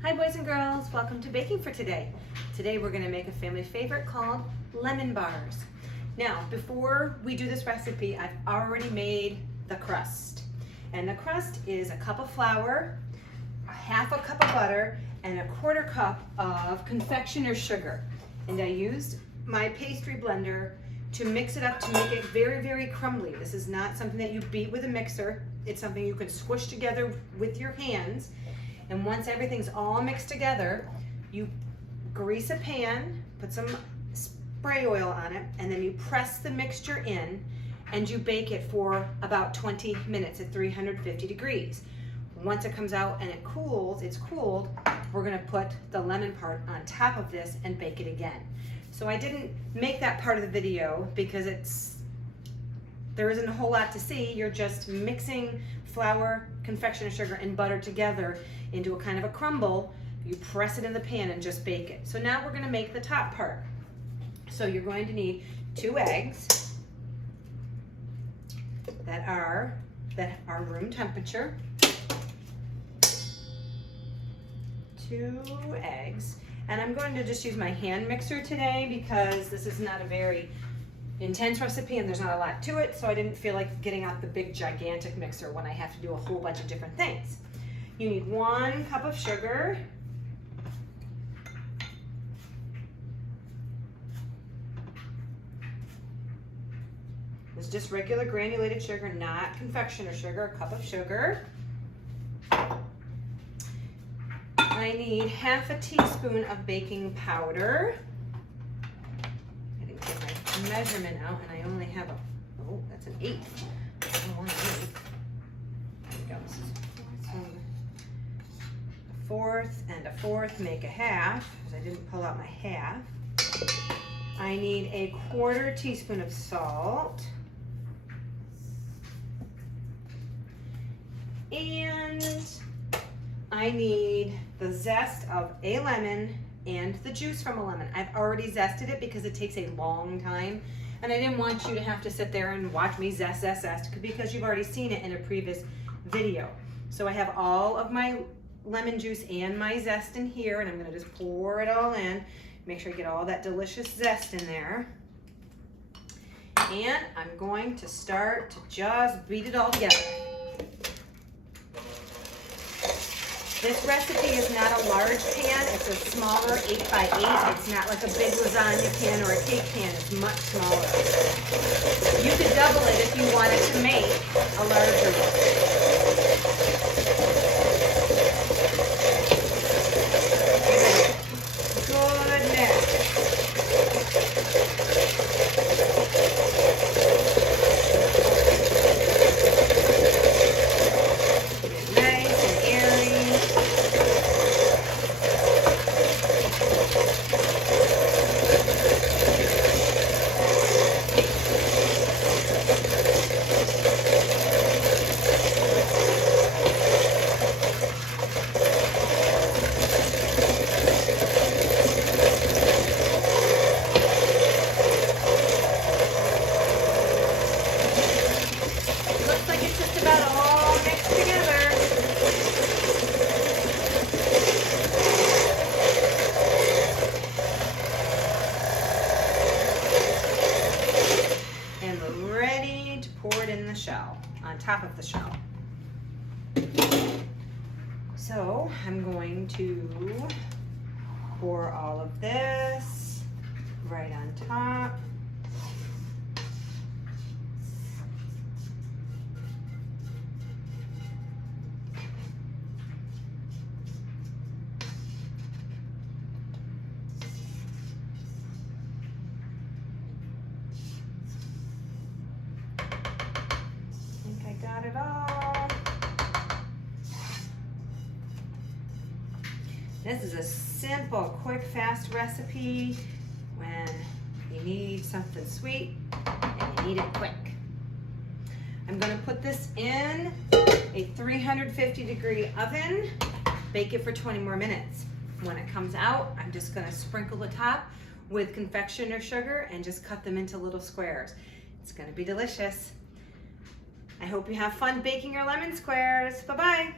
Hi boys and girls, welcome to Baking for Today. Today we're going to make a family favorite called lemon bars. Now before we do this recipe, I've already made the crust. And the crust is a cup of flour, half a cup of butter, and a quarter cup of confectioner's sugar. And I used my pastry blender to mix it up to make it very, very crumbly. This is not something that you beat with a mixer. It's something you can squish together with your hands. And once everything's all mixed together, you grease a pan, put some spray oil on it, and then you press the mixture in and you bake it for about 20 minutes at 350 degrees. Once it comes out and it's cooled, we're gonna put the lemon part on top of this and bake it again. So I didn't make that part of the video because there isn't a whole lot to see. You're just mixing flour, confectioner's sugar, and butter together into a kind of a crumble. You press it in the pan and just bake it. So now we're gonna make the top part. So you're going to need 2 eggs that are room temperature. 2 eggs. And I'm going to just use my hand mixer today because this is not a very intense recipe and there's not a lot to it, so I didn't feel like getting out the big gigantic mixer when I have to do a whole bunch of different things. You need 1 cup of sugar. It's just regular granulated sugar, not confectioner sugar, a cup of sugar. I need half a teaspoon of baking powder. I didn't get my measurement out and I only have that's an 1/8. I don't want an 1/8. There we go, this is a 1/4 and a 1/4 make a half, because I didn't pull out my half. I need a 1/4 teaspoon of salt. And I need the zest of a lemon and the juice from a lemon. I've already zested it because it takes a long time. And I didn't want you to have to sit there and watch me zest because you've already seen it in a previous video. So I have all of my lemon juice and my zest in here, and I'm gonna just pour it all in. Make sure you get all that delicious zest in there. And I'm going to start to just beat it all together. This recipe is not a large pan, it's a smaller 8x8. It's not like a big lasagna pan or a cake pan, it's much smaller. You could double it if you wanted to make a larger one. Good mix. Pour it in the shell, on top of the shell. So I'm going to pour all of this right on top. Got it all. This is a simple, quick, fast recipe when you need something sweet and you need it quick. I'm going to put this in a 350 degree oven, bake it for 20 more minutes. When it comes out, I'm just going to sprinkle the top with confectioner sugar and just cut them into little squares. It's going to be delicious. I hope you have fun baking your lemon squares. Bye-bye.